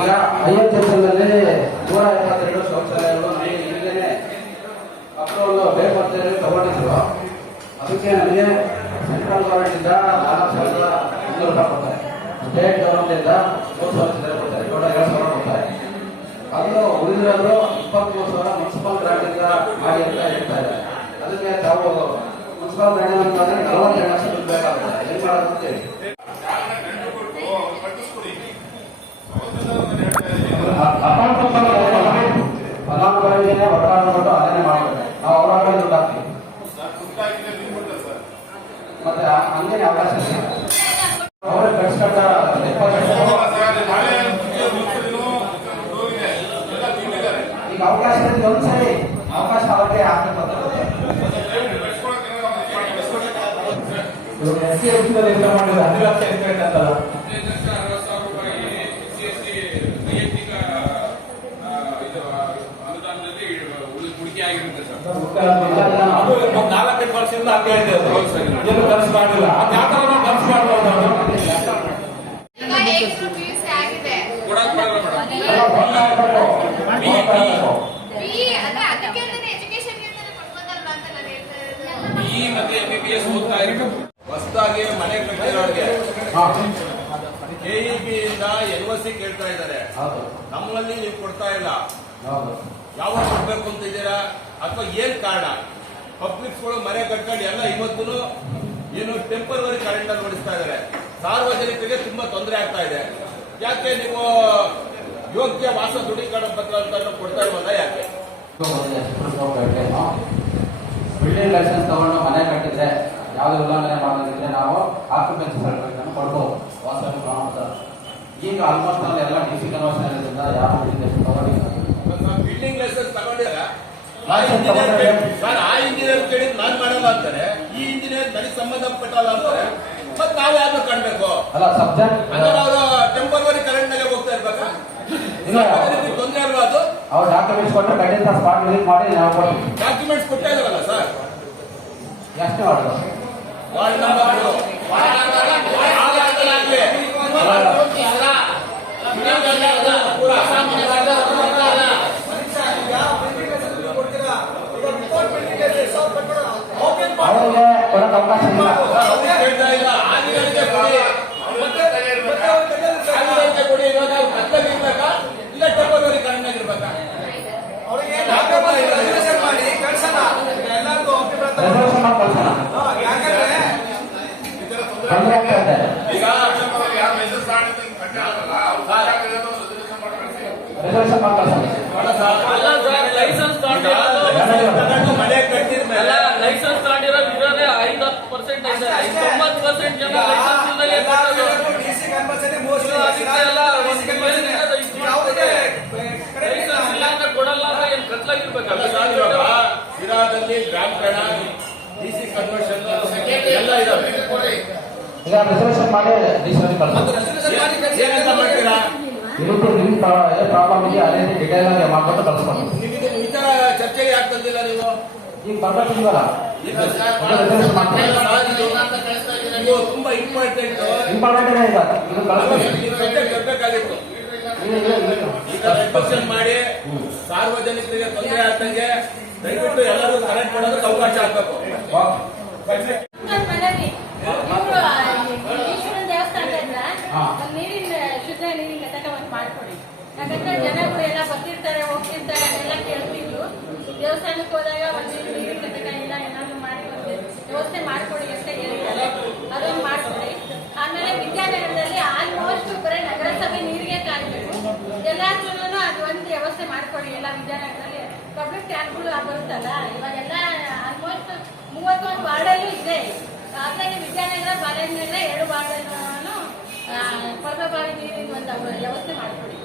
ಈಗ ಐವತ್ತು ವರ್ಷದಲ್ಲಿ ನೂರ ಎಪ್ಪತ್ತೆರಡು ಶೌಚಾಲಯಗಳು ನಮಗೆ ಈಗಲೇ ಅಪ್ರೂವಲ್ ಬೇಕು ಅಂತ ಹೇಳಿ ತಗೊಂಡಿದ್ರು. ಅದಕ್ಕೆ ನನಗೆ ಸೆಂಟ್ರಲ್ ಗೌರ್ಮೆಂಟಿಂದ ನಾಲ್ಕು ಸಾವಿರದ ಇನ್ನೂರು ರೂಪಾಯಿ ಕೊಡ್ತಾರೆ ಸ್ಟೇಟ್ ಗೌರ್ಮೆಂಟಿಂದ ಮೂರು ಸಾವಿರ ಚಿಲ್ಲರೆ ಕೊಡ್ತಾರೆ ಟೋಟಲ್ ಎರಡು ಸಾವಿರ ಕೊಡ್ತಾರೆ. ಅದು ಉಳಿದಿರೋದು ಇಪ್ಪತ್ಮೂರು ಸಾವಿರ ಮುನ್ಸಿಪಲ್ ಗ್ರಾಂಟಿಂದ ಮಾಡಿ ಅಂತ ಹೇಳ್ತಾ ಇದ್ದಾರೆ. ಅದಕ್ಕೆ ತಾವು ಮುನ್ಸಿಪಲ್ ಅಂತಂದ್ರೆ ನಲವತ್ತೆರಡು ಲಕ್ಷ ದುಡ್ಡು ಬೇಕಾಗುತ್ತೆ. ಏನು ಮಾಡೋದು ಅಂತ ಹೇಳಿ ಫಲಾನುಭವಿಗೆ ಹೊರಟಾಡ್ಬಿಟ್ಟು ಅದನ್ನೇ ಮಾಡ್ಬೇಕು ನಾವು ಅವ್ರ ಕಡೆ ದುಡ್ಡು ಹಾಕ್ತೀವಿ ಮತ್ತೆ ಹಂಗೇನೆ ಅವಕಾಶ ಇಲ್ಲ ಅವ್ರ ಕಟ್ಸ್ಕೊಂಡ ಈಗ ಅವಕಾಶ ಇರುತ್ತೆ ಒಂದ್ಸರಿ ಅವಕಾಶ ಅವ್ರಿಗೆ ಹಾಕಬೇಕು ಅಂತ ಎಸ್ ಸಿ ಎಸ್ ಮಾಡಿದ್ರೆ ಹದಿನೈದು ಲಕ್ಷ ಎಸ್ಟಿಮೇಟ್ ಅಂತಲ್ಲ ಹದಿನೈದು ಲಕ್ಷ ಅರವತ್ತು ಸಾವಿರ ರೂಪಾಯಿ SC, ST ವೈಯಕ್ತಿಕ ಆ, ಇದು ಅನುದಾನದಲ್ಲಿ ಉಳಿ- ಉಳಿಕೆ ಆಗಿರುತ್ತೆ ಸರ್ ಅದು ಒಂದು ನಾಲ್ಕೈದು ವರ್ಷದಿಂದ ಹಂಗೆ ಇದೆ ಅದು. ಏನು ಖರ್ಚು ಮಾಡಿಲ್ಲ ಅದು ಯಾವ ತರ ನಾವು ಖರ್ಚು ಮಾಡ್ಬೋದು ಅದು ಈಗ ಹೇಗಿದ್ರು PUC ಆಗಿದೆ. ಕೊಡಕ್ ಬರಲ್ಲ ಮೇಡಮ್ ಎಲ್ಲ ಫೋನ್ ಮಾಡ್ಬೇಕು. ಬಿ ಅಂದ್ರೆ ಅದಕ್ಕೆ ಅಂತಾನೆ education ಗೆ ಅಂತಾನೆ ಕೊಡ್ಬೋದಲ್ವಾ ಅಂತ ನಾನು ಹೇಳ್ತಾ ಇರೋದು. ಈ ಮತ್ತೆ ಎಂ ಬಿ ಬಿ ಎಸ್ ಓದ್ತಾ ಇರಬೇಕು ಹೊಸದಾಗಿ ಮನೆ ಕಟ್ಟಿರೋರಿಗೆ ಹಾ. ಕೆಇಬಿ ಇಂದ ಎಲ್ ಒ ಸಿ ಕೇಳ್ತಾ ಇದ್ದಾರೆ ಹೌದು ನೀವು ಕೊಡ್ತಾ ಇಲ್ಲ. ಯಾವಾಗ ಕೊಡ್ಬೇಕು ಅಂತ ಇದ್ದೀರಾ? ಅಥವಾ ಏನ್ ಕಾರಣ? ಪಬ್ಲಿಕ್ಸ್ಗಳು ಮನೆ ಕಟ್ಕೊಂಡು ಎಲ್ಲ ಇವತ್ತು ಏನು ಟೆಂಪರರಿ ಕರೆಂಟ್ ಅಲ್ಲಿ ಓಡಿಸ್ತಾ ಇದ್ದಾರೆ. ಸಾರ್ವಜನಿಕರಿಗೆ ತುಂಬಾ ತೊಂದರೆ ಆಗ್ತಾ ಇದೆ. ಯಾಕೆ ನೀವು ಯೋಗ್ಯ ವಾಸ ದೃಢೀಕರಣ ಪತ್ರ ಅಂತ ಕೊಡ್ತಾ ಇಲ್ವಲ್ಲ ಯಾಕೆ? ಬಿಲ್ಡಿಂಗ್ ಲೈಸೆನ್ಸ್ ತಗೊಂಡು ಮನೆ ಕಟ್ಟಿದ್ರೆ ಯಾವ್ದು ಉಲ್ಲಂಘನೆ ಮಾಡೋದಿದ್ರೆ ನಾವು ಆಕ್ಯುಪೆನ್ಸಿ ಈಗ ಆಲ್ಮೋಸ್ಟ್ ಅಲ್ಲಿ ಎಲ್ಲ ಡಿ ಸಿ ಕನ್ವರ್ಷನ್ ಇರೋದ್ರಿಂದ ಯಾವ ಬಿಲ್ಡಿಂಗ್ ತಗೊಂಡಿಲ್ಲ. ಬಿಲ್ಡಿಂಗ್ ಲೈಸೆನ್ಸ್ ತಗೊಂಡಿಲ್ಲ ಸರ್ ಆ ಇಂಜಿನಿಯರ್ ಕೇಳಿದ್ ನಾನ್ ಮಾಡಲ್ಲ ಅಂತಾರೆ. ಈ ಇಂಜಿನಿಯರ್ ನನಗೆ ಸಂಬಂಧಪಟ್ಟಲ್ಲ ಅಂತಾರೆ. ಮತ್ ನಾವು ಯಾರು ಕಾಣ್ಬೇಕು? ಅಲ್ಲ ಸಬ್ಜೆಕ್ಟ್ ಅಂದ್ರೆ ಅವರು ಟೆಂಪರರಿ ಕರೆಂಟ್ ನಾಗೆ ಹೋಗ್ತಾ ಇರ್ಬೇಕಾ? ತೊಂದರೆ ಅಲ್ವಾ ಅದು? ಅವ್ರು ಡಾಕ್ಯುಮೆಂಟ್ಸ್ ಕೊಟ್ಟರೆ ಖಂಡಿತ ಸ್ಪಾಟ್ ವಿಸಿಟ್ ಮಾಡಿ ನಾವು ಕೊಡ್ತೀವಿ. ಡಾಕ್ಯುಮೆಂಟ್ಸ್ ಕೊಟ್ಟೇ ಇದಾರಲ್ಲ ಸರ್? ಎಷ್ಟು ಮಾಡೋದು ವಾರ್ಡ್ ನಂಬರ್ ಯಾವ್ದಾಗ್ಲಿ. ಅವರಿಗೆ ಕೊಡಕ್ಕೆ ಅವಕಾಶ ಇಲ್ಲ ಅವ್ರು ಕೇಳ್ತಾ ಇಲ್ಲ ಆದಿಗಳಿಗೆ ಕೊಡಿ ಆದಿಗಳಿಗೆ ಕೊಡಿ ಇವಾಗ ಅವ್ರು ಕತ್ತಲ್ಲಿ ಇರ್ಬೇಕಾ ಇಲ್ಲ ಟೆಂಪರರಿ ಕರೆಂಟ್ ಇರ್ಬೇಕಾ ರೆಸಲ್ಯೂಷನ್ ಮಾಡಿ ಕಳ್ಸೋಣ ತೊಂದರೆ ಆಗ್ತಾ ಇದೆ ಈಗ ರೆಸಲ್ಯೂಷನ್ ಮಾಡಿ ಕಳ್ಸೋಣ ಅಲ್ಲ ಸರ್ ಲೈಸೆನ್ಸ್ ತಗೊಂಡು ಮನೆ ಕಟ್ಟಿದ್ಮೇಲೆ ಎಲ್ಲ ಲೈಸೆನ್ಸ್ ತಗೊಂಡಿರೋ ಇರೋದೇ ಐದು ಹತ್ತು ಪರ್ಸೆಂಟ್ ಐತೆ ತೊಂಬತ್ತು ಪರ್ಸೆಂಟ್ ಜನ ಲೈಸೆನ್ಸ್ ಇಲ್ದಲೇ ಕೊಟ್ಟೋದು. ಅದಕ್ಕೆ ಎಲ್ಲ ಒಂದು ಮೇಲಿರೋದು ಇಷ್ಟು ಮಾಡ್ತಾರೆ. ಲೈಸೆನ್ಸ್ ಇಲ್ಲ ಅಂದ್ರೆ ಕೊಡಲ್ಲ ಏನ್ ಕತ್ಲಾಗಿರ್ಬೇಕಲ್ಲ? ಸಿರಾದಲ್ಲಿ ಗ್ರಾಮ ಕಣ ಡಿ ಸಿ ಕನ್ವರ್ಷನ್ ಎಲ್ಲ ಇದಾವೆ. ಈಗ ರೆಸಲ್ಯೂಷನ್ ಮಾಡಿ ಡಿಸಿಷನ್ ಕನ್ವರ್ಷನ್ ಏನಂತ ಮಾಡ್ತೀರಾ? ಈ ರೀತಿ ನಿಮ್ಮ ಪ್ರಾಬ್ಲಮ್ ಇದೆ ಅದೇ ರೀತಿ ಆಗಿ ಮಾಡ್ಕೊಟ್ಟು ಕಳ್ಸ್ಕೊಂಡು ನಿಮಗೆ ಈ ತರ ಚರ್ಚೆಗೆ ಆಗ್ತದಿಲ್ಲ ನೀವು? ಈಗ ಬರ್ಬೇಕಿಲ್ವಲ್ಲ ತುಂಬಾ ಇಂಪಾರ್ಟೆಂಟ್ ಇಂಪಾರ್ಟೆಂಟ್ ಇದೆ ಮಾಡಿ ಸಾರ್ವಜನಿಕರಿಗೆ ತೊಂದರೆ ಆಗ್ದಂಗೆ ದಯವಿಟ್ಟು ಎಲ್ಲರೂ ಕರೆಂಟ್ ಮಾಡೋದಕ್ಕೆ ಅವಕಾಶ ಆಗ್ಬೇಕು ಓಕೆ ನನ್ ಮನೆಯಲ್ಲಿ ಇವ್ರು ಈಶ್ವರನ ದೇವಸ್ಥಾನ ಹತ್ರ ಹಾ. ಒಂದ್ ನೀರಿನ ಶುದ್ಧ ನೀರಿನ ಘಟಕ ಒಂದ್ ಮಾಡ್ಕೊಡಿ ಯಾಕಂದ್ರೆ ಜನಗಳು ಎಲ್ಲ ಬರ್ತಿರ್ತಾರೆ ಹೋಗ್ತಿರ್ತಾರೆ ಅದೆಲ್ಲ ಕೇಳ್ತಿದ್ರು ದೇವಸ್ಥಾನಕ್ಕೆ ಹೋದಾಗ ಒಂದ್ ಘಟಕ ಇಲ್ಲ ಏನಾದ್ರು ವ್ಯವಸ್ಥೆ ಮಾಡ್ಕೊಡಿ ಅಂತ ಹೇಳಿದ್ದಾರೆ. ಅದನ್ನು ಮಾಡ್ಕೊಡಿ ಆಮೇಲೆ ವಿದ್ಯಾನಗರದಲ್ಲಿ ಆಲ್ಮೋಸ್ಟ್ ಬರೀ ನಗರಸಭೆ ನೀರಿಗೆ ಕಾಯ್ಬೇಕು ಎಲ್ಲಾದ್ರೂ ಅದು ಒಂದು ವ್ಯವಸ್ಥೆ ಮಾಡಿಕೊಡಿ ಎಲ್ಲ ವಿದ್ಯಾನಗರದಲ್ಲಿ ಪಬ್ಲಿಕ್ ಟ್ಯಾಂಕ್ಗಳು ಬರುತ್ತಲ್ಲ, ಇವಾಗೆಲ್ಲ ಆಲ್ಮೋಸ್ಟ್ ಮೂವತ್ತೊಂದು ವಾರ್ಡಲ್ಲೂ ಇದೆ. ಹಾಗಾಗಿ ವಿದ್ಯಾನಗರ ಬಾಲಾಜಿನಗರ ಎರಡು ವಾರ್ಡನ್ನು ಕೊಳವೆ ಬಾವಿ ನೀರಿನ ಒಂದು ವ್ಯವಸ್ಥೆ ಮಾಡಿಕೊಡಿ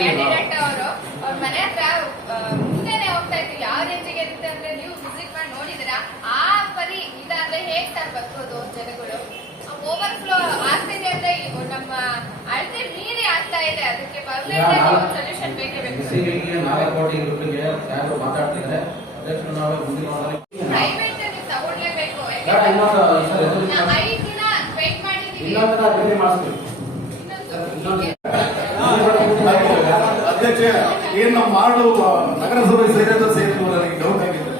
ಕ್ಯಾಂಡಿಡೇಟ್ ಅವರು ಅವ್ರ ಮನೆ ಹತ್ರ ಮುಂದೆನೆ ಹೋಗ್ತಾ ಇದ್ರು ಯಾವ ರೇಂಜಿಗೆ ಇರುತ್ತೆ ಅಂದ್ರೆ ನೀವು ವಿಸಿಟ್ ಮಾಡಿ ನೋಡಿದ್ರ ಆ ಪರಿ ಇದಾದ್ರೆ ಹೇಗ್ ಸರ್ ಬದುಕೋದು ಜನಗಳು? ಇದೆ ನಾಲ್ಕು ಕೋಟಿ ರೂಪಾಯಿಗೆ ಯಾರು ಮಾತಾಡ್ತಿದ್ರೆ ಅದಕ್ಕೆ ನಾವು ಮುಂದಿನ ಬೇಡ, ಇನ್ನೊಂದು ಮಾಡಿದೀವಿ ಇನ್ನೊಂದು ಭೇಟಿ ಮಾಡಿಸ್ತೀವಿ. ಅಧ್ಯಕ್ಷ ಏನ್ ನಾವು ಮಾಡು ನಗರಸಭೆ ಸೇರಿದ ಸೇರಿದ್ರು ನನಗೆ ಡೌಟ್ ಆಗಿದೆ.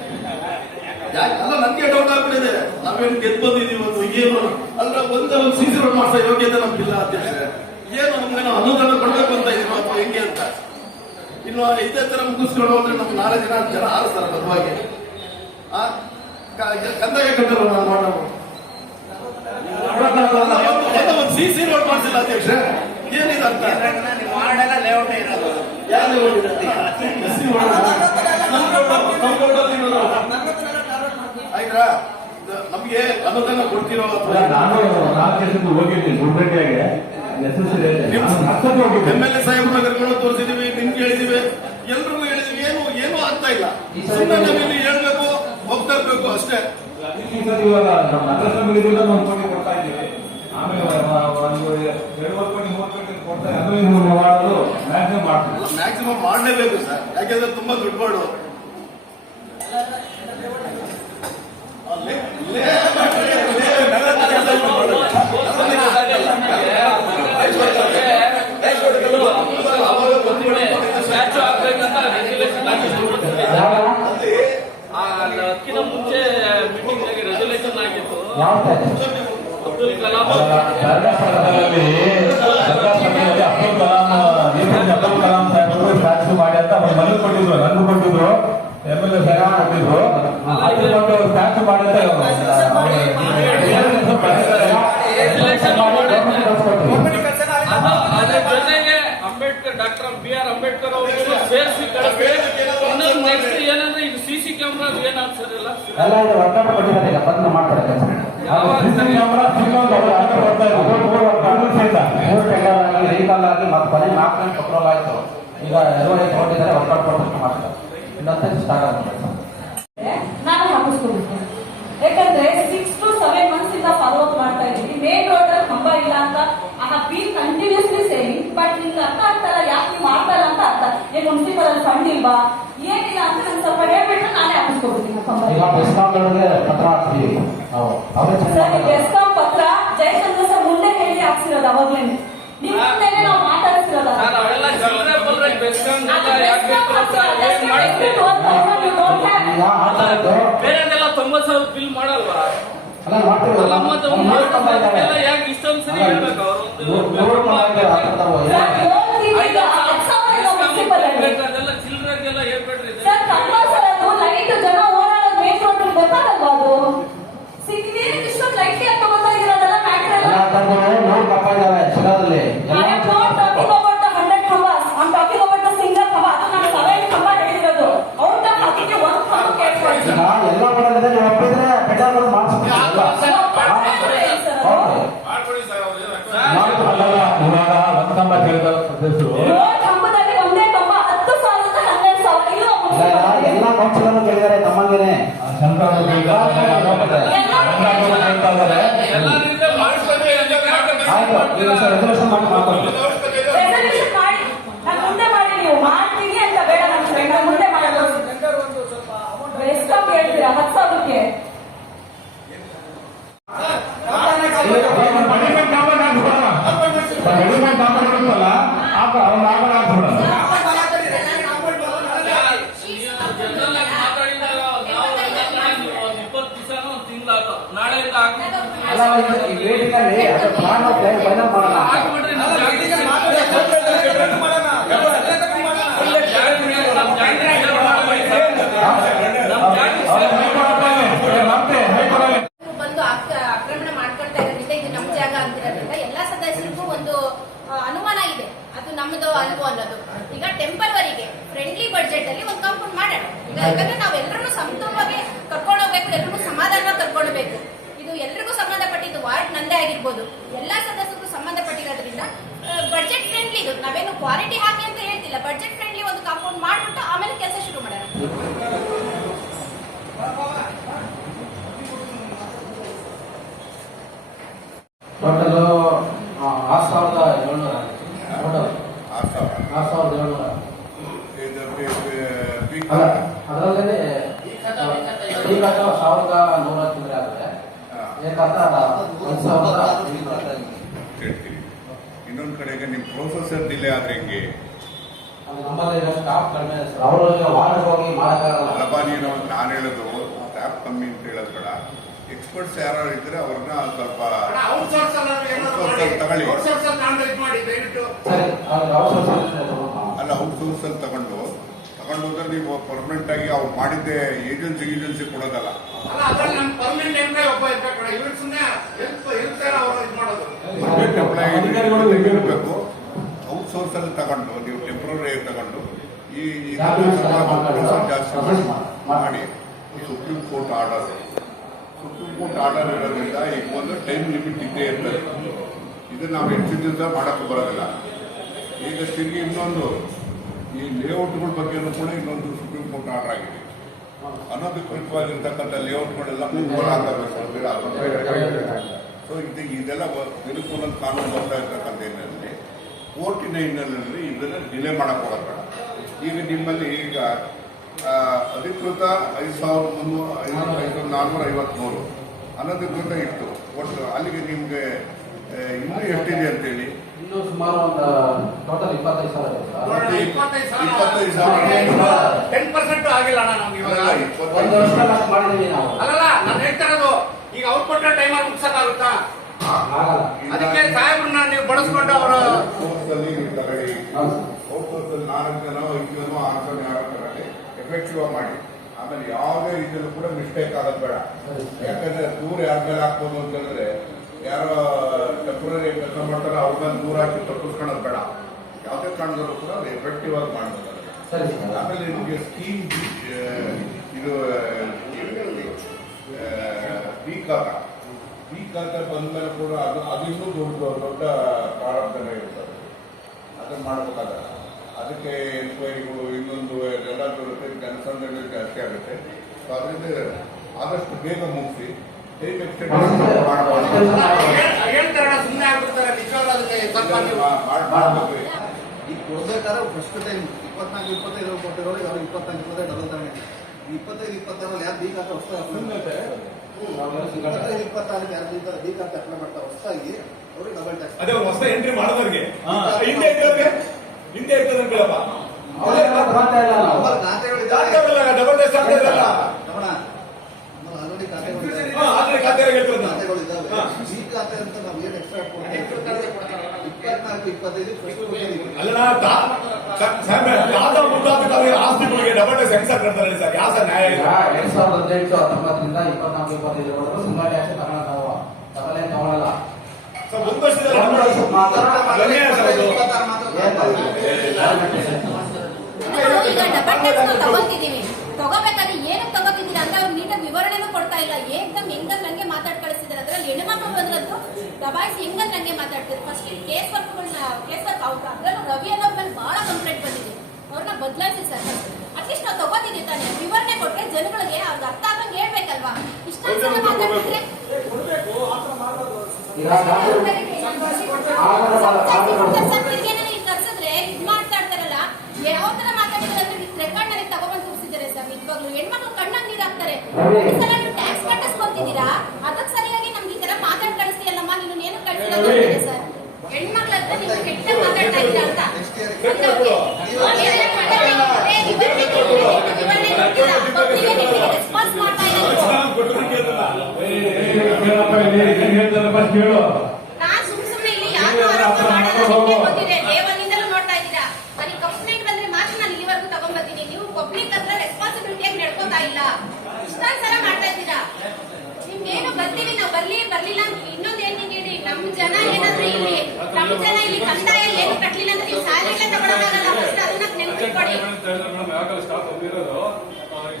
ಯಾಕೆ? ಅಲ್ಲ ನನ್ಗೆ ಡೌಟ್ ಆಗ್ಬಿಟ್ಟಿದೆ. ನಾವೇನು ಗೆದ್ದು ಬಂದಿದ್ದೀವಿ ಇವತ್ತು ಏನು? ಅಲ್ಲ ಒಂದೇ ಒಂದು ಸಿಸಿ ರೋಡ್ ಮಾಡಿಸೋ ಯೋಗ್ಯತೆ ನಮ್ಗಿಲ್ಲ ಅಧ್ಯಕ್ಷ ಏನು ನಮ್ಗೆ ಅನುದಾನ ಕೊಡ್ಬೇಕು ಅಂತ ಇದೀವಿ ಅಥವಾ ಹೆಂಗೆ ಅಂತ ಇನ್ನು ಇದೇ ತರ ಮುಗಿಸ್ಕೊಂಡು ಹೋದ್ರೆ ನಮ್ಗೆ ನಾಲ್ಕು ಜನ ಜನ ಆರಿಸ್ತಾರೆ ಕ- ಕಂದಾಯ ಕಟ್ಟರು ನಾನು ಮಾಡೋದು. ಸಿಸಿ ರೋಡ್ ಮಾಡಿಸಿಲ್ಲ ಅಧ್ಯಕ್ಷ ಏನಿದೆ ಅರ್ಥ ಯಾರು ಎಸ್ಸಿ ಆಯ್ತಾ? ನಮ್ಗೆ ಅನುದಾನ ಕೊಡ್ತಿರೋ ನಾನು ದಿವಸಕ್ಕೆ ಹೋಗಿದ್ದೀನಿ ಗುಲ್ಬರ್ಗಾಗೆ ಎಂ ಎಲ್ ಎ ಸಾಹೇಬ್ರ ಕರ್ಕೊಂಡು ತೋರಿಸಿದೀವಿ ನಿಮ್ಗೆ ಹೇಳಿದೀವಿ. ಎಲ್ರಿಗೂ ಹೇಳಿದೀವಿ. ಏನು ಏನು ಆಗ್ತಾ ಇಲ್ಲ. ಸುಮ್ಮನೆ ನಾವಿಲ್ಲಿ ಹೇಳ್ಬೇಕು ಹೋಗ್ತಾ ಇರ್ಬೇಕು ಅಷ್ಟೇ ಇವಾಗ ನಮ್ಮ ಕೋಟಿ ಕೊಡ್ತಾ ಇದ್ದೀವಿ. ಆಮೇಲೆ ಒಂದು ಎರಡು ಕೋಟಿ ಮೂರು ಕೋಟಿ ಕೊಡ್ತಾ ಮಾಡೋದು ಮ್ಯಾಕ್ಸಿಮಮ್ ಮಾಡ್ತೀವಿ. ಮ್ಯಾಕ್ಸಿಮಮ್ ಮಾಡಲೇಬೇಕು ಸರ್. ಯಾಕೆಂದ್ರೆ ತುಂಬಾ ದುಡ್ಡು ಸ್ಟ್ಯಾಚು ಆಗ್ಬೇಕಂತ ರೆಗ್ಯುಲೇಷನ್ ಆಗಿತ್ತು ಆ, ಅದಕ್ಕಿಂತ ಮುಂಚೆ ಮೀಟಿಂಗ್ ರೆಸಲ್ಯೂಷನ್ ಆಗಿತ್ತು ಅಬ್ದುಲ್ ಕಲಾಂ ಅಬ್ದುಲ್ ಕಲಾಂ ಸಾಹೇಬರು ಸ್ಟ್ಯಾಚ್ಯೂ ಮಾಡಿ ಅಂತ ಅವ್ರು ಮನವಿ ಕೊಟ್ಟಿದ್ರು ನನಗೂ ಕೊಟ್ಟಿದ್ರು ಎಂ ಎಲ್ ಎ ಸಾಹೇಬ್ ಕೊಟ್ಟಿದ್ರು ಮಾಡಿ ಅಂತ ಅದು ಅದ್ರ ಜೊತೆಗೆ Ambedkar doctor B R Ambedkar ಅವರು ಸೇರಿಸಿ ಕಳಿಸಿ ಇನ್ನೊಂದು ನೆಕ್ಸ್ಟ್ ಏನಂದ್ರೆ ಇದು ಸಿ ಸಿ ಕ್ಯಾಮ್ರಾ ಏನಾಗ್ತದಿಲ್ಲ ಎಲ್ಲ ಇದು ವರ್ಕೌಟ್ ಕೊಟ್ಟಿದ್ದಾರೆ ಈಗ ಬಂದು ಮಾಡ್ತಾರೆ ಈಗ ಕ್ಯಾಮ್ರಾ ಕೊಟ್ಟಿದ್ದಾರೆ ಅವ್ರು ಕೊಟ್ಟು ಮಾಡ್ತಾರೆ. ಇನ್ನೊಂದು ಸ್ಟಾರ್ಟ್ ಮೂರು ಸಹಿತ ಮೂರು ಟೆಂಡರ್ ಆಗಿ ರೀಕಾಲ್ ಆಗಿ ಮತ್ತೆ ಕೊನೆ ನಾಲ್ಕು ಗಂಟೆ ಪೆಟ್ರೋಲ್ ಆಯ್ತು ಈಗ ಎರಡುವರೆ ತಗೊಂಡಿದ್ದಾರೆ ವರ್ಕೌಟ್ ಕೊಟ್ಟು ಮಾಡ್ತಾರೆ ಇನ್ನೊಂದು ಸ್ಟಾರ್ಟ್ ಆಗುತ್ತೆ ಕೆಲಸ ನಾನು ಹಾಕಿಸ್ಕೊಂಡಿದ್ದೀನಿ ಯಾಕಂದ್ರೆ ಸಿಕ್ಸ್ ಟು ಸೆವೆನ್ ಮಂತ್ಸ್ ಇಂದ ಫಾಲೋ ಅಪ್ ಮಾಡ್ತಾ ಇದ್ದೀವಿ ಮೇನ್ ರೋಡ್ ಅಲ್ಲಿ ಕಂಬ ಇಲ್ಲ ಅಂತ I have been continuously saying but ನಿಮ್ಗೆ ಅರ್ಥ ಆಗ್ತಾರ ಯಾಕೆ ನೀವು ಮಾಡ್ತಾ ಇಲ್ಲ ಅಂತ ಅರ್ಥ ಏನ್ ಮುನ್ಸಿಪಲ್ ಅಲ್ಲಿ ಫಂಡ್ ಇಲ್ವಾ ಏನಿಲ್ಲ ಅಂತ ನಾನು ಸ್ವಲ್ಪ ಹೇಳ್ಬಿಟ್ಟು ನಾನೇ ಹಾಕಿಸ್ಕೊಡ್ತೀನಿ ಕಂಬ ಪತ್ರ ಹಾಕ್ತೀವಿ. ಸರ್ ಪತ್ರ ಜಯಚಂದ್ರ ಸರ್ ಮುಂದೆ ಹೇಳಿ ಹಾಕ್ಸಿರೋದು ಅವಾಗ್ಲೇ. ನಿಮ್ಮ ಮುಂದೆನೆ ನಾವು ಮಾತಾಡ್ಸಿರೋದ ಸಾವಿರ ಬಿಲ್ ಮಾಡಲ್ವಾ? ಯಾಕೆ ಇಷ್ಟೊಂದು ಸರಿ ಹೇಳ್ಬೇಕು? ಅವರು ಸರ್ ರೆಸಲ್ಯೂಷನ್ ಮಾಡಿ ಮಾತಾಡ್ತೀವಿ ರೆಸಲ್ಯೂಷನ್ ಮಾಡಿ ನಾನು ಮುಂದೆ ಹಾಕ್ಬಿಡ್ತೀನಿ. ಅಲ್ಲ ಈಗ ಈ ವೇದಿಕೆಯಲ್ಲಿ ಅದು ಪ್ಲಾನ್ ಫೈನಲ್ ಮಾಡೋಣ ಸಾವಿರದ ಏಳ್ನೂರ ಆರು ಸಾವಿರದ ಏಳ್ನೂರ. ಅದರಲ್ಲೇ ಈಗ ಸಾವಿರದ ನೂರ ತಿಂದರೆ ಆದರೆ ಏಕಂತ ಒಂದು ಸಾವಿರದ ಇನ್ನೊಂದು ಕಡೆಗೆ ನಿಮ್ಮ ಪ್ರೊಸೆಸರ್ ಡಿಲೇ ಆದ್ರೆ ಹೆಂಗೆ? ನಮ್ಮಲ್ಲಿ ಸ್ಟಾಫ್ ಕಡಿಮೆ ಅವರು ವಾರ್ಡ್ ಹೋಗಿ ಮಾಡೋಕ್ಕಾಗಲ್ಲ. ಅಲ್ಲಪ್ಪ ನಾನು ಹೇಳೋದು ಸ್ಟಾಫ್ ಕಮ್ಮಿ ಅಂತ ಹೇಳೋದು ಬೇಡ. ಎಕ್ಸ್ಪರ್ಟ್ಸ್ ಯಾರು ಇದ್ರೆ ಅವ್ರನ್ನ ಸ್ವಲ್ಪ ಅಲ್ಲ ಔಟ್ ತಗೊಳ್ಳಿ. ಅಲ್ಲ ಔಟ್ಸೋರ್ಸ್ ಅಲ್ಲಿ ತಗೊಂಡು. ತಗೊಂಡು ಹೋದ್ರೆ ನೀವು ಪರ್ಮನೆಂಟ್ ಆಗಿ ಅವ್ರು ಮಾಡಿದ್ದೆ ಏಜೆನ್ಸಿ ಏಜೆನ್ಸಿ ಕೊಡೋದಲ್ಲ. ಅಲ್ಲ ಅದ್ರಲ್ಲಿ ನಮ್ಮ ಪರ್ಮನೆಂಟ್ ಎಂಪ್ಲಾಯ್ ಒಬ್ಬ ಇರ್ಬೇಕು ಔಟ್ಸೋರ್ಸ್ ಅಲ್ಲಿ ತಗೊಂಡು ನೀವು ಟೆಂಪ್ರರಿ ತಗೊಂಡು ಈ? ಜಾಸ್ತಿ. ಮಾಡಿ. Supreme Court order Supreme Court order ಇರೋದ್ರಿಂದ ಈಗ ಒಂದು ಟೈಮ್ ಲಿಮಿಟ್ ಇದ್ದೇ ಇರ್ತದೆ ಇದು ನಾವು ಎಷ್ಟು ದಿವಸ ಮಾಡಕ್ಕೆ ಬರೋದಿಲ್ಲ. ಈಗ ತಿರುಗಿ ಇನ್ನೊಂದು, ಈ ಲೇಔಟ್ಗಳ ಬಗ್ಗೆನೂ ಕೂಡ ಇನ್ನೊಂದು ಸುಪ್ರೀಂ ಕೋರ್ಟ್ ಆರ್ಡರ್ ಆಗಿದೆ. ಅನಧಿಕೃತವಾಗಿರ್ತಕ್ಕಂಥ ಲೇಔಟ್ಗಳೆಲ್ಲ ಸೊ ಇದು ಇದೆಲ್ಲ ತಿರುಪುರ ಕಾನೂನು ಬರ್ತಾ ಇರ್ತಕ್ಕಂಥ ಹಿನ್ನೆಲೆಯಲ್ಲಿ ಕೋರ್ಟಿನ ಹಿನ್ನೆಲೆಯಲ್ಲಿ ಇದನ್ನು ಡಿಲೇ ಮಾಡೋಕ್ಕೆ ಹೋಗೋದು ಈಗ ನಿಮ್ಮಲ್ಲಿ ಈಗ ಅಧಿಕೃತ ಐದು ಸಾವಿರದ ಮುನ್ನೂರ ಐನೂರ ಐದು ನಾನ್ನೂರ ಐವತ್ಮೂರು. ಅನಧಿಕೃತ ಇತ್ತು. ಒಟ್ಟು ಅಲ್ಲಿಗೆ ನಿಮಗೆ ಇನ್ನೂ ಎಷ್ಟಿದೆ ಅಂತೇಳಿ? ಇನ್ನೂ ಸುಮಾರು ಒಂದು ಟೋಟಲ್ ಇಪ್ಪತ್ತೈದು ಸಾವಿರ ಇಪ್ಪತ್ತೈದು ಸಾವಿರ. ಇಪ್ಪತ್ತೈದು ಸಾವಿರ. ಟೆನ್ ಪರ್ಸೆಂಟ್ ಆಗಿಲ್ಲ ಅಣ್ಣ ನಮ್ಗೆ ಇವಾಗ. ಒಂದು ಇಪ್ಪತ್ತೈದು ವರ್ಷದಲ್ಲಿ ಮಾಡಿದೀವಿ ನಾವು. ಅಲ್ಲಲ್ಲ ನಾನು ಹೇಳ್ತಾ ಇರೋದು ಈಗ ಅವ್ರು ಕೊಟ್ಟ ಟೈಮಲ್ಲಿ ಮುಗ್ಸಕ್ಕಾಗುತ್ತಾ? ಆಗಲ್ಲ. ಅದಕ್ಕೆ ಸಾಹೇಬ್ರನ್ನ ನೀವು ಬಳಸ್ಕೊಂಡು ಅವರು ಕೋರ್ಸಲ್ಲಿ ತಗೊಳ್ಳಿ. ನಾಲ್ಕು ಜನ ಐದು ಜನ ಆರು ಜನ ಎಫೆಕ್ಟಿವ್ ಮಾಡಿ. ಆಮೇಲೆ ಯಾವುದೇ ರೀತಿಯಲ್ಲೂ ಕೂಡ ಮಿಸ್ಟೇಕ್ ಆಗೋದು ಬೇಡ. ಯಾಕಂದ್ರೆ ದೂರ ಯಾರ ಮೇಲೆ ಹಾಕ್ಬೋದು ಅಂತ ಹೇಳಿದ್ರೆ ಯಾರೋ ಟೆಂಪ್ರರಿ ಕೆಲಸ ಮಾಡ್ತಾರೆ ಅವ್ರನ್ನ ಮೇಲೆ ದೂರ ಹಾಕಿ ತಪ್ಪಿಸ್ಕೊಳ್ಳೋದು ಬೇಡ. ಯಾವುದೇ ಕಾರಣದಲ್ಲೂ ಕೂಡ ಅದು ಎಫೆಕ್ಟಿವ್ ಆಗಿ ಮಾಡಬೇಕು ಸರಿ. ಆಮೇಲೆ ನಿಮಗೆ ಸ್ಕೀಮ್ ಇದು ಬಿ ಖಾತಾ ಬಿ ಖಾತಾ ಬಂದ್ಮೇಲೆ ಕೂಡ ಅದು ಅದಿನ್ನೂ ದೊಡ್ಡ ದೊಡ್ಡ ಪ್ರಾರಂಭ ಇರ್ತದೆ. ಅದನ್ನ ಮಾಡಬೇಕಾದ್ರೆ ಅದಕ್ಕೆ ಎನ್ಕ್ವೈರಿಗಳು ಇನ್ನೊಂದು ಎಲ್ಲ ಬರುತ್ತೆ ಜನಸಂದಣಿ ಜಾಸ್ತಿ ಆಗುತ್ತೆ. ಸೊ ಅದರಿಂದ ಆದಷ್ಟು ಬೇಗ ಮುಗಿಸಿ ಮಾಡಬೇಕು ಈಗ ಕೊಡ್ಬೇಕಾದ್ರೆ ಫಸ್ಟ್ ಟೈಮ್ ಇಪ್ಪತ್ನಾಲ್ಕು ಇಪ್ಪತ್ತೈದು ಕೊಟ್ಟಿರೋರು ಇಪ್ಪತ್ನಾಲ್ಕು ಇಪ್ಪತ್ತೈದು ಇಪ್ಪತ್ತೈದು ಯಾರು ದೀಕ ಹೊಸ ಇಪ್ಪತ್ತೈದು ಇಪ್ಪತ್ತಾರಕ್ಕೆ ಯಾರು ಹಾಕಿ ಅಪ್ಲೈ ಮಾಡ್ತಾರೆ ಹೊಸದಾಗಿ ಅವ್ರಿಗೆ ಡಬಲ್ ಟ್ಯಾಕ್ಸ್ ಅದೇ ಹೊಸ ಎಂಟ್ರಿ ಮಾಡೋದವ್ರಿಗೆ. ಹಿಂದೆ ಇರ್ತದೆ ಕೇಳಪ್ಪ. ಆಸ್ತಿಗಳಿಗೆ ಡಬಲ್ ಟೆಸ್ಟ್ ಹೆಂಗ್ ಸರ್ ಕಟ್ತಾರೆ ಸರ್? ಯಾವ ಸರ್ ನ್ಯಾಯ ಇಲ್ಲ ಎರಡ್ ಸಾವಿರದ ಹದಿನೆಂಟು ಹತ್ತೊಂಬತ್ತರಿಂದ ಇಪ್ಪತ್ನಾಲ್ಕು ಇಪ್ಪತ್ತೈದು ತಗೊಳ್ಳೇ ತಗೊಳ್ಳಲ್ಲ ತಗೊಂತಿದೀವಿ ತಗೋಬೇಕಾದ್ರೆ ಏನು ತಗೋತಿದ್ದೀರಾ ಅಂತ ಅವ್ರು ನೀಟಾಗಿ ವಿವರಣೆನೂ ಕೊಡ್ತಾ ಇಲ್ಲ ಏಕದಮ್ ಹೆಂಗಂದ್ ನಂಗೆ ಮಾತಾಡ್ ಕಳಿಸಿದಾರೆ ಅದ್ರಲ್ಲಿ ಹೆಣ್ಮಕ್ಳು ಬಂದ್ರಂತೂ ದಬಾಯಿಸಿ ಹೆಂಗಂದ್ ನಂಗೆ ಮಾತಾಡ್ತಾರೆ ಫಸ್ಟ್ ಕೇಸ್ ವರ್ಕ್ಗಳನ್ನ ಕೇಸ್ ವರ್ಕ್ ಅವ್ರು ಅದ್ರಲ್ಲೂ ರವಿ ಅನ್ನೋ ಮೇಲೆ ಬಹಳ ಕಂಪ್ಲೇಂಟ್ ಬಂದಿದೆ ಅವ್ರನ್ನ ಬದಲಾಯಿಸಿ ಸರ್ ಅಟ್ಲೀಸ್ಟ್ ನಾವು ತಗೋತಿದ್ದೀವಿ ತಾನೆ ವಿವರಣೆ ಕೊಟ್ರೆ ಜನಗಳಿಗೆ ಅವ್ರಿಗೆ ಅರ್ಥ ಆಗಂಗೆ ಹೇಳ್ಬೇಕಲ್ವಾ ಇಷ್ಟ ಮಾತಾಡ್ತಿದ್ರೆ ಈಗ ನಾವು ಆಗಲ್ಲ ಆಗಲ್ಲ ಸರ್ ತಿರ್ಗೇನೆ ಇಲ್ಲಿ ಕರ್ಸಿದ್ರೆ ಇದ್ ಮಾಡ್ತಾ ಇರ್ತಾರಲ್ಲ ಯಾವ ತರ ಮಾತಾಡಿದ್ರೆ ರೆಕಾರ್ಡ್ ನನಗೆ ತಗೊಬಂದು ತೋರಿಸಿದ್ದಾರೆ ಸರ್ ನಿಜವಾಗ್ಲು ಹೆಣ್ಮಕ್ಳು ಕಣ್ಣಾಗ್ ನೀರ್ ಹಾಕ್ತಾರೆ ಈ ಸಲ ನೀವು ಟ್ಯಾಕ್ಸ್ ಕಟ್ಟಿಸ್ಕೊಂತಿದ್ದೀರಾ ಅದಕ್ಕೆ ಸರಿಯಾಗಿ ನಮ್ಗೆ ಈ ತರ ಮಾತಾಡ್ ಕಳಿಸ್ತೀಯಲ್ಲಮ್ಮ ನೀನು ಏನು ಕಳಿಸಿಲ್ಲ ಸರ್ ಹೆಣ್ಮಕ್ಳ ಹತ್ರ ನೀವು ಕೆಟ್ಟ ಮಾತಾಡ್ತಾ ಇದ್ದೀರಾ ಅಂತ ರೆಸ್ಪಾನ್ಸ್ ಮಾಡ್ತಾ ಇದ್ದಾರೆ ಕೇಳು ನಾನ್ ಸುಮ್ ಸುಮ್ನೆ ಇಲ್ಲಿ ಯಾರು ಆರೋಪ ಮಾಡಲ್ಲ ನಿಮ್ಗೆ ಗೊತ್ತಿದೆ ದೇವನಿಂದಲೂ ನೋಡ್ತಾ ಇದ್ದೀರಾ ನನಗೆ ಕಂಪ್ಲೇಂಟ್ ಬಂದ್ರೆ ಮಾತ್ರ ನಾನು ಇಲ್ಲಿವರೆಗೂ ತಗೊಂಡ್ಬರ್ತೀನಿ ನೀವು ಪಬ್ಲಿಕ್ ಹತ್ರ ರೆಸ್ಪಾನ್ಸಿಬಿಲಿಟಿಯಾಗಿ ನಡ್ಕೋತಾ ಇಲ್ಲ ಇಷ್ಟೊಂದ್ ಸಲ ಮಾಡ್ತಾ ಇದ್ದೀರಾ ನಿಮ್ಗೇನು ಬರ್ತೀವಿ ನಾವು ಬರ್ಲಿ ಬರ್ಲಿಲ್ಲ ಅಂತ ಇನ್ನೊಂದ್ ಏನ್ ನೀವ್ ಹೇಳಿ ನಮ್ ಜನ ಏನಾದ್ರು ಇಲ್ಲಿ ನಮ್ ಜನ ಇಲ್ಲಿ ಕಂದಾಯ ಏನು ಕಟ್ಲಿಲ್ಲ ಅಂದ್ರೆ ನೀವು ಸ್ಯಾಲರಿ ತಗೊಳಕ್ಕಾಗಲ್ಲ ಫಸ್ಟ್ ಅದನ್ನ ನೆನ್ಪಿಟ್ಕೊಡಿ ಮೇಡಮ್ ಯಾಕಂದ್ರೆ ಸ್ಟಾಫ್ ಇರೋದು ಇಷ್ಟೊಂದು ಮಾಡ್ಕೊಡ್ತೀವಿ ಮೇಡಮ್ ಸಬ್ಸಿಡಿ ಇವ್ರು ಇಷ್ಟ ಆರಾಮಾಗಿ ಮಾತಾಡಿದ್ರೆ ನಾನು ಇವತ್ತು ಇಲ್ಲಿವರೆಗೂ ತರ್ತಿರ್ಲಿಲ್ಲ ಚರ್ಚೆ ಮಾಡೋದು ಬೇಡ ನೆಕ್ಸ್ಟ್ ಇದು ರಿಪೀಟ್ ಆದ್ರೆ ಮಾತಾಡೋದು ಬೇಡ ಪಬ್ಲಿಕ್ಗೆ ಕರೆಕ್ಟ್ ರೆಸ್ಪಾನ್ಸ್ ಮಾಡಕ್ಕೆ ಹೇಳಿ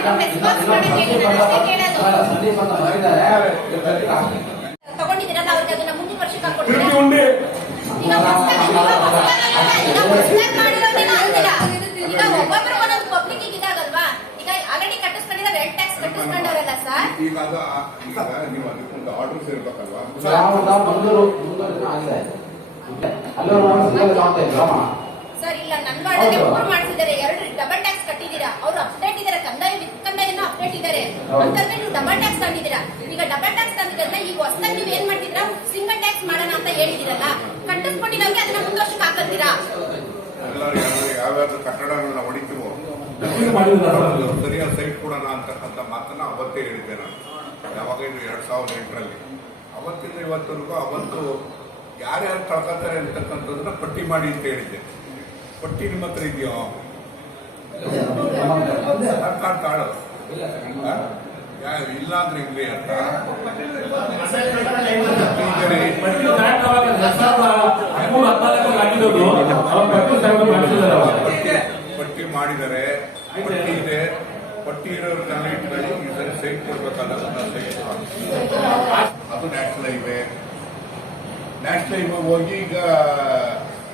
ನಾನು ಅಷ್ಟೇ ಕೇಳೋದು ಸಂದೀಪ್ ಅಂತ ಮಾಡಿದ್ದಾರೆ ತಗೊಂಡಿದ್ದೀರಲ್ಲ ಅವ್ರಿಗೆ ಅದನ್ನ ಮುಂದಿನ ವರ್ಷಕ್ಕೆ ಈಗ ನೀವು ಅದಕ್ಕೊಂದು ಆರ್ಡರ್ಸ್ ಇರ್ಬೇಕಲ್ವಾ ನಾವು ನಾವು ಮಂಗಳೂರು ದಿನ ಆಗಿದೆ. ಅಲ್ಲೂ ನಾವು ಸರ್ ಇಲ್ಲ ನನ್ನ ವಾರ್ಡಲ್ಲಿ. ಮೂರು ಮಾಡಿಸಿದ್ದಾರೆ. ಎರಡು ಡಬಲ್ ಟ್ಯಾಕ್ಸ್ ಕಟ್ಟಿದ್ದೀರಾ. ಅವರು ಅಪ್ಡೇಟ್ ಇದ್ದಾರೆ ಕಂದಾಯ ವಿತ್ ಕಂದಾಯನ ಅಪ್ಡೇಟ್ ಇದ್ದಾರೆ. ಅಂತ ಅಂತಂದ್ರೆ ನೀವು ಡಬಲ್ ಟ್ಯಾಕ್ಸ್ ತಂದಿದ್ದೀರಾ. ಈಗ ಡಬಲ್ ಟ್ಯಾಕ್ಸ್ ತಂದಿದ್ರಲ್ಲ ಈಗ ಹೊಸದಾಗಿ ನೀವು ಏನ್ ಮಾಡ್ತಿದ್ರ ಸಿಂಗಲ್ ಟ್ಯಾಕ್ಸ್ ಮಾಡೋಣ ಅಂತ ಹೇಳಿದಿರಲ್ಲ ಕಟ್ಟಿಸ್ಕೊಂಡಿರೋಂಗೆ ಅದನ್ನ ಮುಂದೋಷಕ್ಕೆ ಹಾಕಂತೀರಾ? ಎಲ್ಲರೂ ಯಾವ- ಯಾವ್ಯಾವ್ದು ಕಟ್ಟಡಗಳನ್ನ ಹೊಡಿತೀವೋ. ಸರಿಯಾದ ಸೈಟ್ ಕೊಡೋಣ ಅಂತಕ್ಕಂಥ ಮಾತನ್ನ ಅವತ್ತೇ ಹೇಳಿದ್ದೆ ನಾನು. ಯಾವಾಗ ಇದು ಎರಡ್ ಸಾವಿರದ ಎಂಟರಲ್ಲಿ. ಅವತ್ತಿಂದ ಇವತ್ತವರೆಗೂ ಅವತ್ತು ಯಾರ್ಯಾರು ಕಳ್ಕೊತಾರೆ ಅಂತಕ್ಕಂಥದ್ದನ್ನ ಪಟ್ಟಿ ಮಾಡಿ ಅಂತ ಹೇಳಿದ್ದೆ. ಪಟ್ಟಿ ನಿಮ್ಮ ಹತ್ರ ಇದೆಯೋ? ಯಾ- ಇಲ್ಲ ಅಂದ್ರೆ ಇಲ್ರಿ ಅಂತ? ಅವ್ರ ಪಟ್ಟಿ ಮಾಡಿದ್ದಾರೆ ಪಟ್ಟಿ ಪಟ್ಟಿ ಮಾಡಿದರೆ ಪಟ್ಟಿ ಇದೆ. ಪಟ್ಟಿ ಇರೋರ್ನೆಲ್ಲ ಇಟ್ಕೊಳ್ಳಿ ಈ ಸರಿ ಸೈಟ್ ಕೊಡ್ಬೇಕಲ್ಲ ಸೈಟ್ ಅದು ನ್ಯಾಷನಲ್ ಹೈವೇ ನ್ಯಾಷನಲ್ ಹೈವೇ ಹೋಗಿ ಈಗ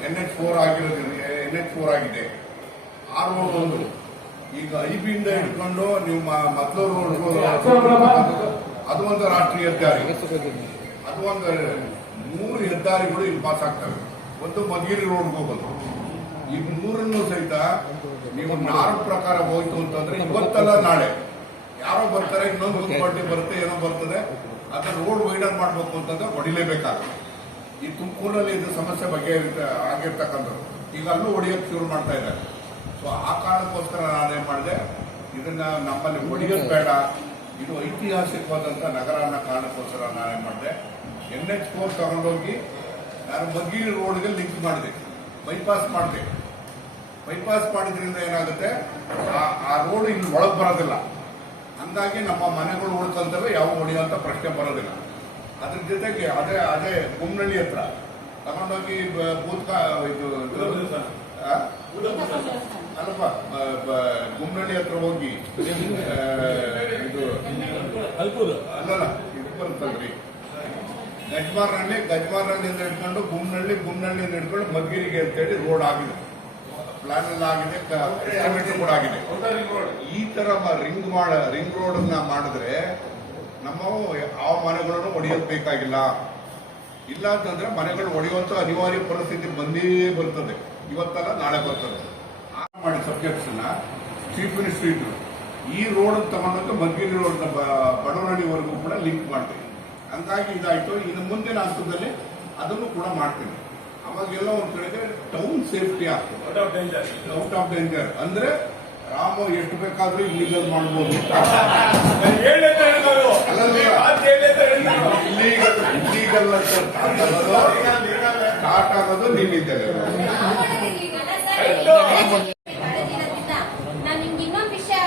ಎನ್ ಎಚ್ ಫೋರ್ ಆಗಿರೋದ್ರಿಂದ ಎನ್ ಎಚ್ ಫೋರ್ ಆಗಿದೆ ಆರ್ ರೋಡ್ ಒಂದು ಈಗ ಐಬಿಯಿಂದ ಹಿಡ್ಕೊಂಡು ನೀವು ಮತ್ತೂರು ಅದು ಒಂದು ರಾಷ್ಟ್ರೀಯ ಹೆದ್ದಾರಿ. ಅದು ಒಂದು ಮೂರು ಹೆದ್ದಾರಿಗಳು ಇಲ್ಲಿ ಪಾಸ್ ಆಗ್ತವೆ. ಒಂದು ಮಧುಗಿರಿ ರೋಡ್ ಹೋಗೋದು. ಈ ಮೂರನ್ನು ಸಹಿತ ನೀವು ನಾಲ್ಕು ಪ್ರಕಾರ ಹೋಯ್ತು ಅಂತಂದ್ರೆ ಇವತ್ತಲ್ಲ ನಾಳೆ. ಯಾರೋ ಬರ್ತಾರೆ, ಇನ್ನೊಂದು ಬಟ್ಟೆ ಬರುತ್ತೆ, ಏನೋ ಬರ್ತದೆ. ಅದನ್ನ ರೋಡ್ ವೈಡನ್ ಮಾಡಬೇಕು ಅಂತಂದ್ರೆ ಹೊಡಿಲೇಬೇಕಾಗುತ್ತೆ. ಈ ತುಮಕೂರಲ್ಲಿ ಇದು ಸಮಸ್ಯೆ ಬಗ್ಗೆ ಆಗಿರ್ತಕ್ಕಂಥದ್ದು. ಈಗ ಅಲ್ಲೂ ಹೊಡಿಯೋಕೆ ಶುರು ಮಾಡ್ತಾ ಇದ್ದಾರೆ. ಸೊ ಆ ಕಾರಣಕ್ಕೋಸ್ಕರ ನಾನೇನು ಮಾಡಿದೆ, ಇದನ್ನು ನಮ್ಮಲ್ಲಿ ಹೊಡಿಯೋದು ಬೇಡ, ಇದು ಐತಿಹಾಸಿಕವಾದಂತ ನಗರ ಅನ್ನೋ ಕಾರಣಕ್ಕೋಸ್ಕರ ನಾನೇನು ಮಾಡಿದೆ. ಎನ್ ಎಚ್ ಫೋರ್ ತಗೊಂಡೋಗಿ ನಾನು ಮದ್ಗಿರಿ ರೋಡ್ಗೆ ಲಿಂಕ್ ಮಾಡಿದೆ ಬೈಪಾಸ್ ಮಾಡಿದೆ. ಬೈಪಾಸ್ ಮಾಡಿದ್ರಿಂದ ಏನಾಗುತ್ತೆ, ಆ- ಆ ರೋಡ್ ಇಲ್ಲಿ ಒಳಗೆ ಬರೋದಿಲ್ಲ. ಹಂಗಾಗಿ ನಮ್ಮ ಮನೆಗಳು ಉಳ್ಕೊಂತವೆ, ಯಾವ ಅಂತ ಪ್ರಶ್ನೆ ಬರೋದಿಲ್ಲ. ಅದ್ರ ಜೊತೆಗೆ ಅದೇ ಅದೇ ಗುಮ್ನಳ್ಳಿ ಹತ್ರ ತಗೊಂಡೋಗಿ ಬ- ಬೂತ್ಕ ಇದು ಅಲ್ಲಪ್ಪ ಗುಮ್ನಳ್ಳಿ ಹತ್ರ ಹೋಗಿ ಇದು, ಅಲ್ಲಲ್ಲ, ಇದು ಬರುತ್ತಲ್ರಿ ಗಜ್ಮಾರ್ನಲ್ಲಿ ಗಜ್ಮಾರ್ನಲ್ಲಿಂದ ಹಿಡ್ಕೊಂಡು ಗುಮ್ನಳ್ಳಿ ಗುಮ್ನಳ್ಳಿಯಿಂದ ಹಿಡ್ಕೊಂಡು ಮದ್ಗಿರಿಗೆ ಅಂತೇಳಿ ರೋಡ್ ಆಗಿದೆ. ಪ್ಲಾನ್ ಎಲ್ಲ ಆಗಿದೆ ಎಸ್ಟಿಮೇಟ್ ಕೂಡ ಆಗಿದೆ. ಈ ತರ ರಿಂಗ್ ಮಾಡ ರಿಂಗ್ ರೋಡ್ ಮಾಡಿದ್ರೆ ನಮ್ಮ ಆ ಮನೆಗಳನ್ನು ಒಡೆಯೋದು ಬೇಕಾಗಿಲ್ಲ. ಇಲ್ಲ ಅಂತಂದ್ರೆ ಮನೆಗಳು ಒಡೆಯುವಂತ ಅನಿವಾರ್ಯ ಪರಿಸ್ಥಿತಿ ಬಂದೇ ಬರ್ತದೆ. ಇವತ್ತಲ್ಲ ನಾಳೆ ಬರ್ತದೆ. ಆ ಮಾಡಿ ಸಬ್ಜೆಕ್ಟ್ಸ್ನ ಚೀಫ್ ಮಿನಿಸ್ಟರ್ ಇದ್ರು. ಈ ರೋಡ್ ತಗೊಂಡೋಗಿ ಮದ್ಗಿರಿ ರೋಡ್ ಬಡವನಹಳ್ಳಿವರೆಗೂ ಕೂಡ ಲಿಂಕ್ ಮಾಡ್ತೀನಿ ಹಂಗಾಗಿ ಇದಾಯ್ತು. ಇನ್ನು ಮುಂದಿನ ಹಂತದಲ್ಲಿ ಅದನ್ನು ಕೂಡ ಮಾಡ್ತೀನಿ. ಅವಾಗೆಲ್ಲ ಒಂದ್ ಕಡೆಗೆ ಟೌನ್ ಸೇಫ್ಟಿ ಆಗ್ತದೆ. ಔಟ್ ಆಫ್ ಡೇಂಜರ್ ಅಂದ್ರೆ ರಾಮ ಎಷ್ಟು ಬೇಕಾದ್ರೂ ಇಲ್ಲಿಗಲ್ ಮಾಡ್ಬೋದು. ಇಲ್ಲಿಗಲ್ ಇಲ್ಲೀಗಲ್ ಅಂತ ಸ್ಟಾರ್ಟ್ ಆಗೋದು. ನಿನ್ನಿಂದಲೇ ನಾನು ನಿಮ್ಗೆ ಇನ್ನೊಂದು ವಿಷಯ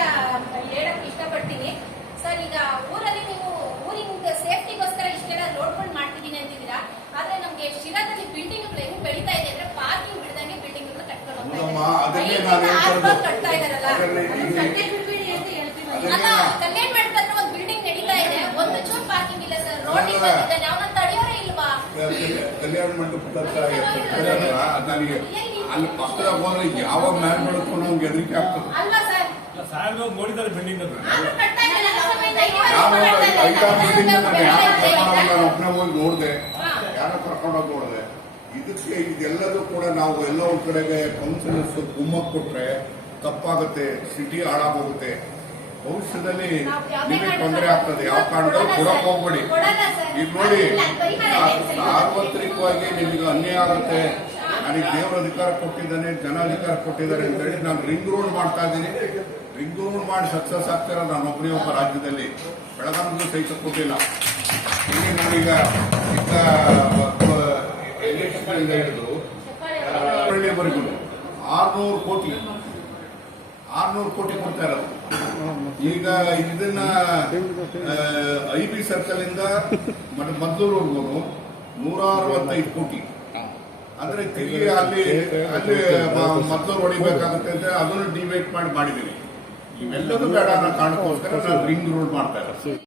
ಹೇಳಕ್ ಇಷ್ಟಪಡ್ತೀನಿ. ಸರ್ ಈಗ ಊರಲ್ಲಿ ನೀವು ಊರಿನ ಸೇಫ್ಟಿಗೋಸ್ಕರ ಇಷ್ಟೆಲ್ಲ ರೋಡ್ಗಳು ಮಾಡ್ತಿದ್ದೀನಿ ಅಂತಿದ್ದೀರಾ? ಆದ್ರೆ ನಮ್ಗೆ ಶಿರಾದಲ್ಲಿ ಬಿಲ್ಡಿಂಗ್ ಏನು ಬೆಳೀತಾ ಇದೆ ಅಂದ್ರೆ ಪಾರ್ಕಿಂಗ್ ಬಿಡದಂಗೆ ಬಿಲ್ಡಿಂಗ್ ಕಟ್ಕೊಂಡು. ಅದನ್ನೇ ನಾನು ಹೇಳ್ತಾ ಕಲ್ಯಾಣ ಅದು ನನಗೆ ಅಲ್ಲಿ ಪಕ್ಕದ ಹೋದ್ರೆ ಯಾವಾಗ ಮ್ಯಾಲ್ ಮಾಡ್ಕೊಂಡು ನಮ್ಗೆ ಹೆದರಿಕೆ ಆಗ್ತದೆ. ಯಾವ ಒಬ್ಬನೇ ಹೋಗಿ ನೋಡಿದೆ. ಯಾರೋ ಕರ್ಕೊಂಡೋಗಿ ನೋಡಿದೆ. ಇದಕ್ಕೆ ಇದೆಲ್ಲದೂ ಕೂಡ ನಾವು ಎಲ್ಲ ಒಂದ್ ಕಡೆಗೆ ಕೌನ್ಸಿಲರ್ಸ್ ಗುಮ್ಮಕ್ ಕೊಟ್ರೆ ತಪ್ಪಾಗುತ್ತೆ ಸಿಟಿ ಹಾಳಾಗೋಗುತ್ತೆ. ಭವಿಷ್ಯದಲ್ಲಿ ನಿಮಗೆ ತೊಂದರೆ ಆಗ್ತದೆ. ಯಾವ ಕಾರಣದಲ್ಲಿ ಕೊಡಕ್ಕೆ. ಹೋಗ್ಬೇಡಿ. ಈಗ ನೋಡಿ. ಸಾರ್ವತ್ರಿಕವಾಗಿ ನಿಮಗೆ ಅನ್ಯಾಯ ಆಗುತ್ತೆ. ನನಗೆ ದೇವರ ಅಧಿಕಾರ ಕೊಟ್ಟಿದ್ದಾನೆ ಜನ ಅಧಿಕಾರ ಕೊಟ್ಟಿದ್ದಾರೆ ಅಂತ ಹೇಳಿ ನಾನು ರಿಂಗ್ ರೋಡ್ ಮಾಡ್ತಾ ಇದ್ದೀನಿ. ರಿಂಗ್ ರೋಡ್ ಮಾಡಿ ಸಕ್ಸಸ್ ಆಗ್ತಾರ? ನಾನು ಒಬ್ಬನೇ ಒಬ್ಬ ರಾಜ್ಯದಲ್ಲಿ. ಬೆಳಗಾವಿಗೂ ಸಹಿತ ಕೊಟ್ಟಿಲ್ಲ. ಇಲ್ಲಿ ನಾನೀಗ ಈಗ ಎಲೆಕ್ಷನ್ ಹಿಡಿದು ಹಳ್ಳಿಯವರೆಗೂ ಆರ್ನೂರು ಕೋಟಿ ಆರ್ನೂರು ಕೋಟಿ ಕೊಡ್ತಾ ಇರೋದು. ಈಗ ಇದನ್ನ ಐ ಬಿ ಸರ್ಕಲ್ ಇಂದ ಮದ್ದೂರ್ವರೆಗೂ ನೂರ ಅರವತ್ತೈದು ಕೋಟಿ. ಅಂದ್ರೆ ತಿರುಗಿ ಅಲ್ಲಿ ಅಲ್ಲಿ ಮದ್ದೂರು ಹೊಡಿಬೇಕಾಗುತ್ತೆ ಅಂದ್ರೆ ಅದನ್ನು ಡಿವೈಡ್ ಮಾಡಿ ಮಾಡಿದ್ದೀನಿ ಇವೆಲ್ಲದೂ ಬೇಡ ಅನ್ನೋ ಕಾರಣಕ್ಕೋಸ್ಕರ ನಾನು ರಿಂಗ್ ರೋಡ್ ಮಾಡ್ತಾ ಇರೋದು.